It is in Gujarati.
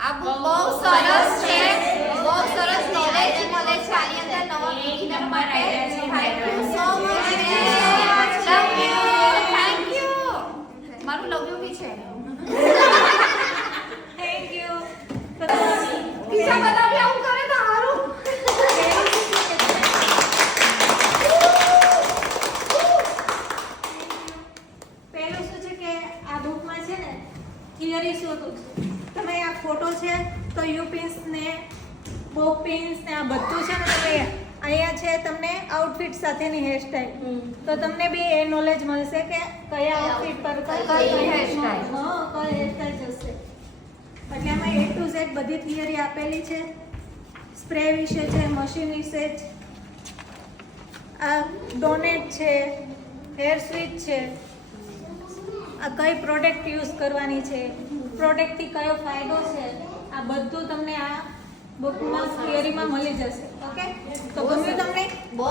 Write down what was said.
આ બુક બહુ સરસ છે, બહુ સરસ નોલેજ મળે છે આની અંદર નવા બિગિનર માટે. Thank you so much. Love you. Thank you. મારું લવ યુ બી છે. Thank you. બીજા બધા બી આવું કરે તો સારું. પહેલું શું છે કે આ બુકમાં છે ને થિયરી શું હતું, તમે આ ફોટો છે તો યુ પિન્સ ને બોબ પિન્સ ને આ બધું છે ને તમે અહીંયા છે તમને આઉટફિટ સાથેની હેરસ્ટાઈલ, તો તમને બી એ નોલેજ મળશે કે કયા આઉટફિટ પર કઈ હેરસ્ટાઈલ જશે. એટલે આમાં A to Z બધી થિયરી આપેલી છે. સ્પ્રે વિશે છે, મશીન વિશે છે, આ ડોનેટ છે, હેર સ્વીચ છે, આ કઈ પ્રોડક્ટ યુઝ કરવાની છે, પ્રોડક્ટથી કયો ફાયદો છે, આ બધું તમને આ બુકમાં થિયરીમાં મળી જશે. ઓકે, તો ગમ્યું તમને? બહુ